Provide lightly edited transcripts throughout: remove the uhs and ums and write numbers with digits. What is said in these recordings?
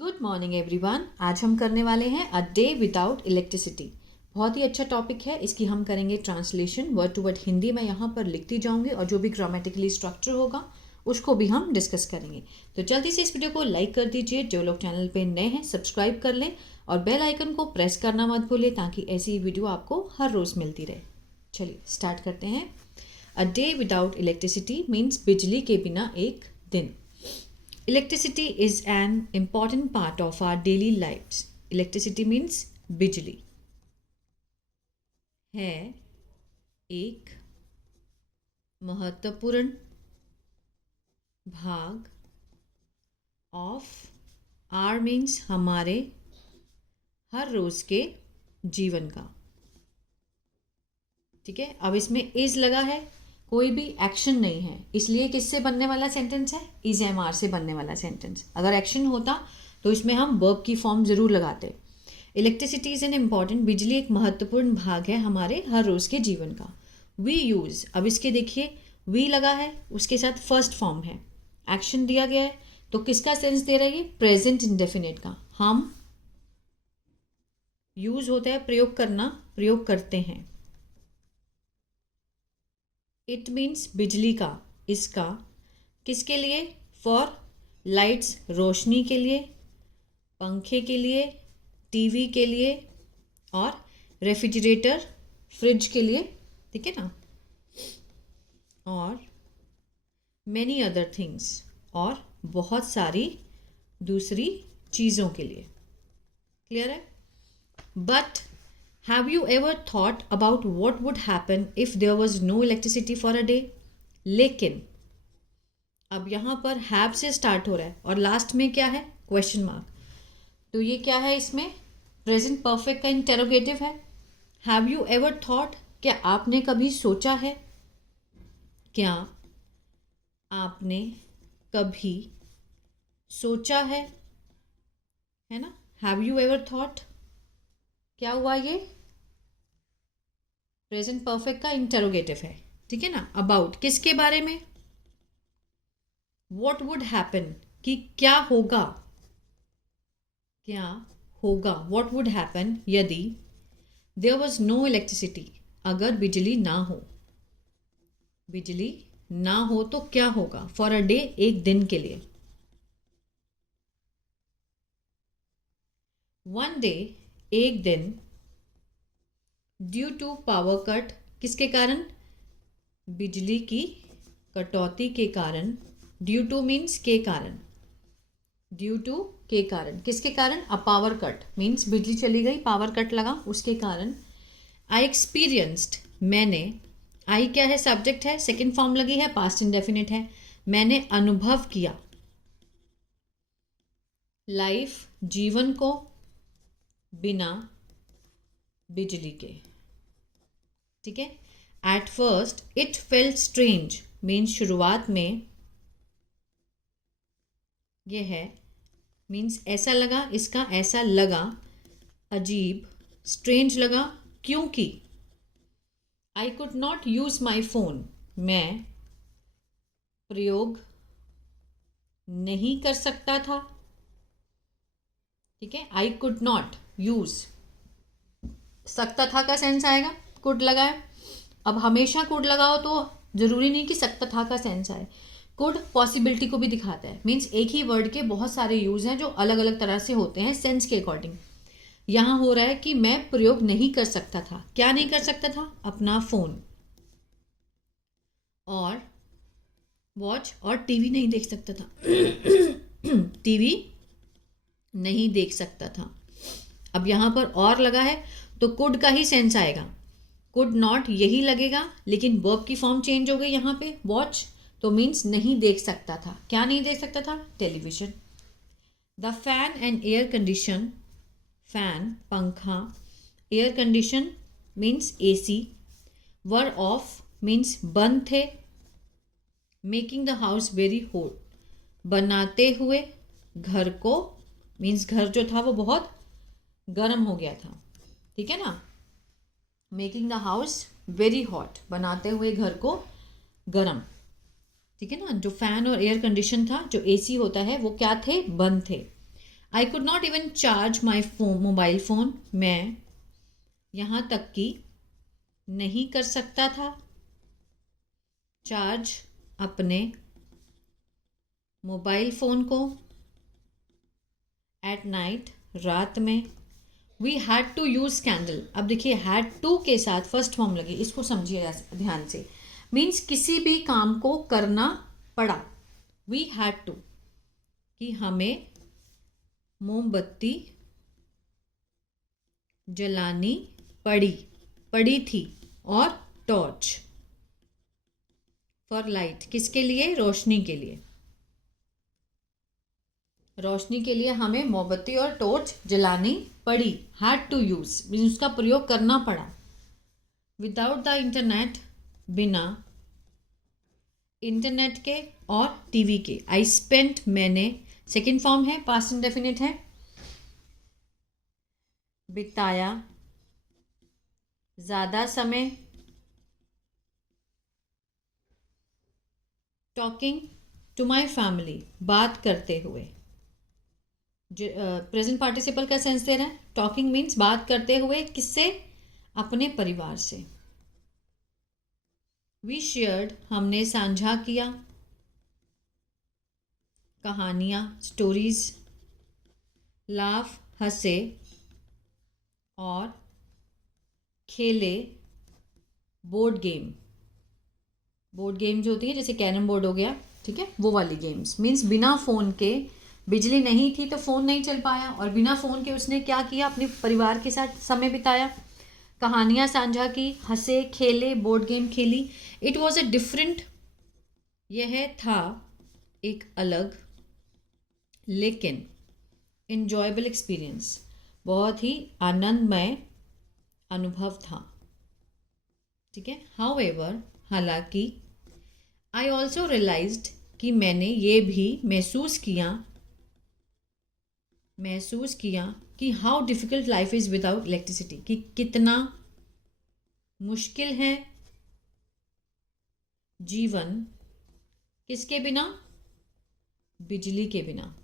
Good morning everyone. आज हम करने वाले हैं अ डे विदाउट इलेक्ट्रिसिटी। बहुत ही अच्छा टॉपिक है। इसकी हम करेंगे translation word to word. Hindi में यहाँ पर लिखती जाऊंगी और जो भी ग्रामेटिकली स्ट्रक्चर होगा उसको भी हम डिस्कस करेंगे। तो जल्दी से इस वीडियो को लाइक कर दीजिए। जो लोग चैनल पे नए हैं सब्सक्राइब कर लें और बेल आइकन को प्रेस करना मत भूलिए ताकि ऐसी वीडियो आपको हर रोज़ मिलती रहे। चलिए स्टार्ट करते हैं। अ डे विदाउट इलेक्ट्रिसिटी मीन्स बिजली के बिना एक दिन। Electricity is an important part of our daily lives. Electricity means बिजली है एक महत्वपूर्ण भाग ऑफ आर मीन्स हमारे हर रोज के जीवन का। ठीक है, अब इसमें इज लगा है, कोई भी एक्शन नहीं है, इसलिए किससे बनने वाला सेंटेंस है? इज एम आर से बनने वाला सेंटेंस। अगर एक्शन होता तो इसमें हम वर्ब की फॉर्म जरूर लगाते। इलेक्ट्रिसिटी इज एन इम्पॉर्टेंट, बिजली एक महत्वपूर्ण भाग है हमारे हर रोज के जीवन का। वी यूज, अब इसके देखिए वी लगा है, उसके साथ फर्स्ट फॉर्म है, एक्शन दिया गया है, तो किसका सेंस दे रहा है? ये प्रेजेंट इंडेफिनिट का। हम यूज होता है प्रयोग करना, प्रयोग करते हैं। इट मीन्स बिजली का, इसका, किसके लिए? फॉर लाइट्स, रोशनी के लिए, पंखे के लिए, टीवी के लिए और रेफ्रिजरेटर, फ्रिज के लिए। ठीक है ना, और मैनी अदर थिंग्स, और बहुत सारी दूसरी चीज़ों के लिए। क्लियर है? But Have you ever thought about what would happen if there was no electricity for a day? लेकिन अब यहाँ पर have से स्टार्ट हो रहा है और लास्ट में क्या है? Question mark. तो ये क्या है? इसमें प्रेजेंट परफेक्ट का इंटेरोगेटिव है। Have you ever thought, क्या आपने कभी सोचा है? क्या आपने कभी सोचा है ना? Have you ever thought, क्या हुआ? ये प्रेजेंट परफेक्ट का इंटरोगेटिव है। ठीक है ना। अबाउट, किसके बारे में? व्हाट वुड हैपन, कि क्या होगा, क्या होगा। व्हाट वुड हैपन यदि देयर वाज नो इलेक्ट्रिसिटी, अगर बिजली ना हो। बिजली ना हो तो क्या होगा? फॉर अ डे, एक दिन के लिए। वन डे, एक दिन। ड्यू टू पावर कट, किसके कारण? बिजली की कटौती के कारण। ड्यू टू मीन्स के कारण, ड्यू टू के कारण, किसके कारण? अ पावर कट मीन्स बिजली चली गई, पावर कट लगा, उसके कारण। आई एक्सपीरियंस्ड, मैंने, आई क्या है? सब्जेक्ट है, सेकेंड फॉर्म लगी है, पास्ट इंडेफिनिट है। मैंने अनुभव किया लाइफ, जीवन को, बिना बिजली के। ठीक है। At first it felt strange means शुरुआत में, यह है मीन्स ऐसा लगा, इसका ऐसा लगा, अजीब, स्ट्रेंज लगा, क्योंकि I could not use my phone, मैं प्रयोग नहीं कर सकता था। ठीक है, आई कुड नॉट यूज, सकता था का सेंस आएगा, कुड लगा है। अब हमेशा कुड लगाओ तो जरूरी नहीं कि सकता था का सेंस आए। कुड पॉसिबिलिटी को भी दिखाता है, मीन्स एक ही वर्ड के बहुत सारे यूज हैं जो अलग अलग तरह से होते हैं सेंस के अकॉर्डिंग। यहां हो रहा है कि मैं प्रयोग नहीं कर सकता था। क्या नहीं कर सकता था? अपना फोन और वॉच और टीवी नहीं देख सकता था। टीवी नहीं देख सकता था। अब यहां पर और लगा है तो कुड का ही सेंस आएगा, कुड नॉट यही लगेगा, लेकिन वर्ब की फॉर्म चेंज हो गई यहाँ पे, वॉच, तो मीन्स नहीं देख सकता था। क्या नहीं देख सकता था? Television. The fan and air condition, fan पंखा, air condition means AC, were off means बंद थे, making the house very hot, बनाते हुए घर को, मीन्स घर जो था वो बहुत गर्म हो गया था। ठीक है ना, making the house very hot, बनाते हुए घर को गर्म। ठीक है ना, जो फैन और एयर कंडीशन था, जो एसी होता है, वो क्या थे? बंद थे। I could not even charge my mobile phone, मैं यहाँ तक कि नहीं कर सकता था चार्ज अपने मोबाइल फ़ोन को एट नाइट, रात में। We had to use candle. अब देखिए हैड टू के साथ फर्स्ट फॉर्म लगी, इसको समझिए ध्यान से। मीन्स किसी भी काम को करना पड़ा। वी हैड टू, कि हमें मोमबत्ती जलानी पड़ी थी। और टॉर्च फॉर लाइट, किसके लिए? रोशनी के लिए। रोशनी के लिए हमें मोमबत्ती और टॉर्च जलानी पड़ी। हैड टू यूज मीन्स उसका प्रयोग करना पड़ा। विदाउट द इंटरनेट, बिना इंटरनेट के और टीवी के। आई स्पेंट, मैंने, सेकेंड फॉर्म है, पास्ट इंडेफिनिट है। बिताया ज़्यादा समय टॉकिंग टू माई फैमिली, बात करते हुए। प्रेजेंट पार्टिसिपल का सेंस दे रहा है। टॉकिंग मीन्स बात करते हुए, किससे? अपने परिवार से। वी शेयर्ड, हमने साझा किया। कहानियाँ, स्टोरीज। लाफ, हंसे और खेले। बोर्ड गेम, बोर्ड गेम जो होती है जैसे कैरम बोर्ड हो गया, ठीक है, वो वाली गेम्स। मीन्स बिना फ़ोन के, बिजली नहीं थी तो फ़ोन नहीं चल पाया, और बिना फ़ोन के उसने क्या किया? अपने परिवार के साथ समय बिताया, कहानियाँ साझा की, हंसे, खेले, बोर्ड गेम खेली। इट वॉज अ डिफरेंट, यह था एक अलग लेकिन इन्जॉयबल एक्सपीरियंस, बहुत ही आनंदमय अनुभव था। ठीक है। हाउएवर, हालांकि, आई ऑल्सो रियलाइज्ड, कि मैंने ये भी महसूस किया कि how difficult life is without electricity, कि कितना मुश्किल है जीवन किसके बिना? बिजली के बिना।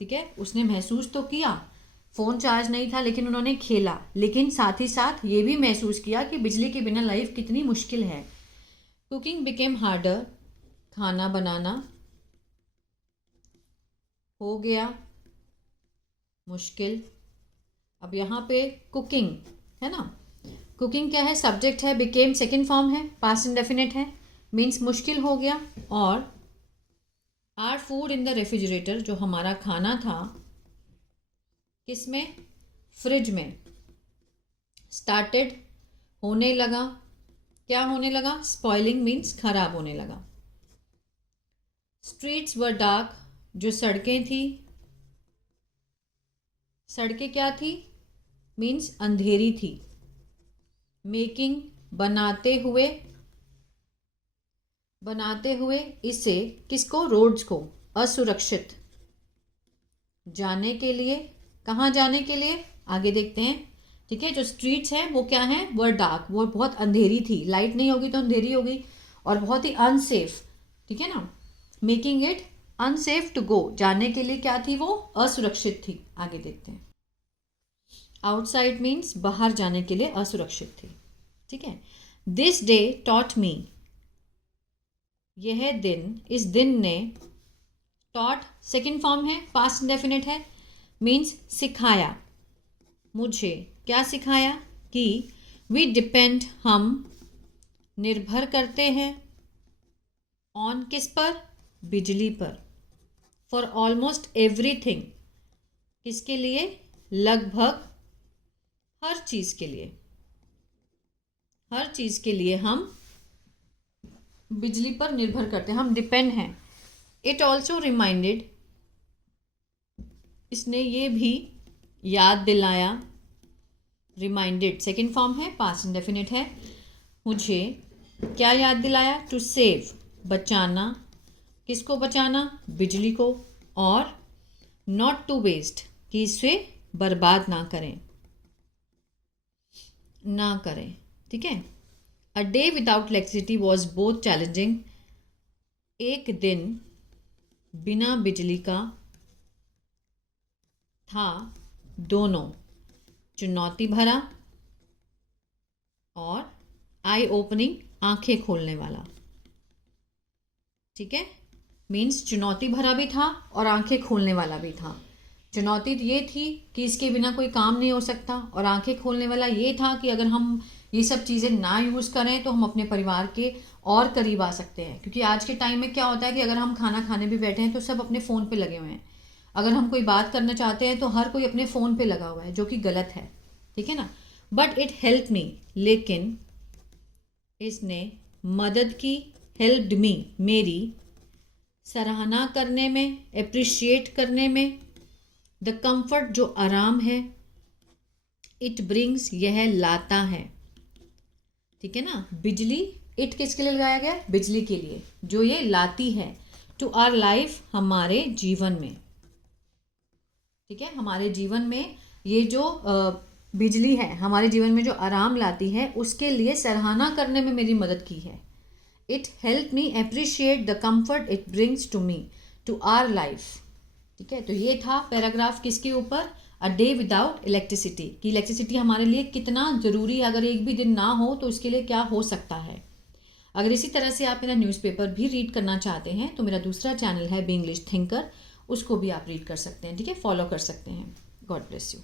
ठीक है, उसने महसूस तो किया, फ़ोन चार्ज नहीं था लेकिन उन्होंने खेला, लेकिन साथ ही साथ ये भी महसूस किया कि बिजली के बिना लाइफ कितनी मुश्किल है। कुकिंग बिकेम हार्डर, खाना बनाना हो गया मुश्किल। अब यहाँ पे कुकिंग है ना, कुकिंग क्या है? सब्जेक्ट है, बिकेम सेकेंड फॉर्म है, पास्ट इंडेफिनिट है, मीन्स मुश्किल हो गया। और are food in the refrigerator, जो हमारा खाना था किस में? फ्रिज में। स्टार्टेड, होने लगा, क्या होने लगा? स्पॉइलिंग मीन्स खराब होने लगा। स्ट्रीट्स वर डार्क, जो सड़कें थी, सड़कें क्या थी? मीन्स अंधेरी थी। मेकिंग, बनाते हुए इसे, किसको? रोड्स को, असुरक्षित। जाने के लिए, कहाँ जाने के लिए? आगे देखते हैं। ठीक है, जो स्ट्रीट्स हैं वो क्या है? वो डार्क, वो बहुत अंधेरी थी, लाइट नहीं होगी तो अंधेरी होगी, और बहुत ही अनसेफ। ठीक है ना, making it unsafe to go, जाने के लिए क्या थी? वो असुरक्षित थी। आगे देखते हैं। आउटसाइड मीन्स बाहर जाने के लिए असुरक्षित थी। ठीक है। दिस डे टॉट मी, यह दिन, इस दिन ने, टॉट सेकेंड फॉर्म है, पास्ट इंडेफिनिट है, मीन्स सिखाया मुझे। क्या सिखाया? कि वी डिपेंड, हम निर्भर करते हैं, ऑन, किस पर? बिजली पर। फॉर ऑलमोस्ट एवरीथिंग, किसके लिए? लगभग हर चीज़ के लिए, हर चीज़ के लिए हम बिजली पर निर्भर करते हैं, हम डिपेंड हैं। इट ऑल्सो रिमाइंडेड, इसने ये भी याद दिलाया, रिमाइंडेड सेकेंड फॉर्म है, पास्ट इंडेफिनिट है, मुझे क्या याद दिलाया? टू सेव, बचाना, किसको बचाना? बिजली को। और नॉट टू वेस्ट, कि इसे बर्बाद ना करें, ठीक है। अ day without electricity was both challenging, एक दिन बिना बिजली का था दोनों चुनौती भरा और आई ओपनिंग आंखें खोलने वाला। ठीक है, मीन्स चुनौती भरा भी था और आंखें खोलने वाला भी था। चुनौती ये थी कि इसके बिना कोई काम नहीं हो सकता, और आंखें खोलने वाला ये था कि अगर हम ये सब चीज़ें ना यूज़ करें तो हम अपने परिवार के और करीब आ सकते हैं। क्योंकि आज के टाइम में क्या होता है कि अगर हम खाना खाने भी बैठे हैं तो सब अपने फ़ोन पे लगे हुए हैं। अगर हम कोई बात करना चाहते हैं तो हर कोई अपने फ़ोन पे लगा हुआ है, जो कि गलत है। ठीक है ना, बट इट हेल्प मी, लेकिन इसने मदद की, हेल्प्ड मी, मेरी सराहना करने में, अप्रिशिएट करने में, द कंफर्ट जो आराम है, इट ब्रिंग्स यह लाता है। ठीक है ना, बिजली, इट किसके लिए लगाया गया? बिजली के लिए, जो ये लाती है, टू आवर लाइफ, हमारे जीवन में। ठीक है, हमारे जीवन में ये जो बिजली है हमारे जीवन में जो आराम लाती है, उसके लिए सराहना करने में मेरी मदद की है। It help me appreciate the comfort it brings to me, to our life. ठीक है, तो ये था पैराग्राफ किसके ऊपर? अ डे विदाउट इलेक्ट्रिसिटी, कि इलेक्ट्रिसिटी हमारे लिए कितना ज़रूरी है, अगर एक भी दिन ना हो तो उसके लिए क्या हो सकता है। अगर इसी तरह से आप मेरा न्यूज़पेपर भी रीड करना चाहते हैं तो मेरा दूसरा चैनल है बी इंग्लिश थिंकर, उसको भी आप रीड कर सकते हैं। ठीक है, फॉलो कर सकते हैं। God bless you.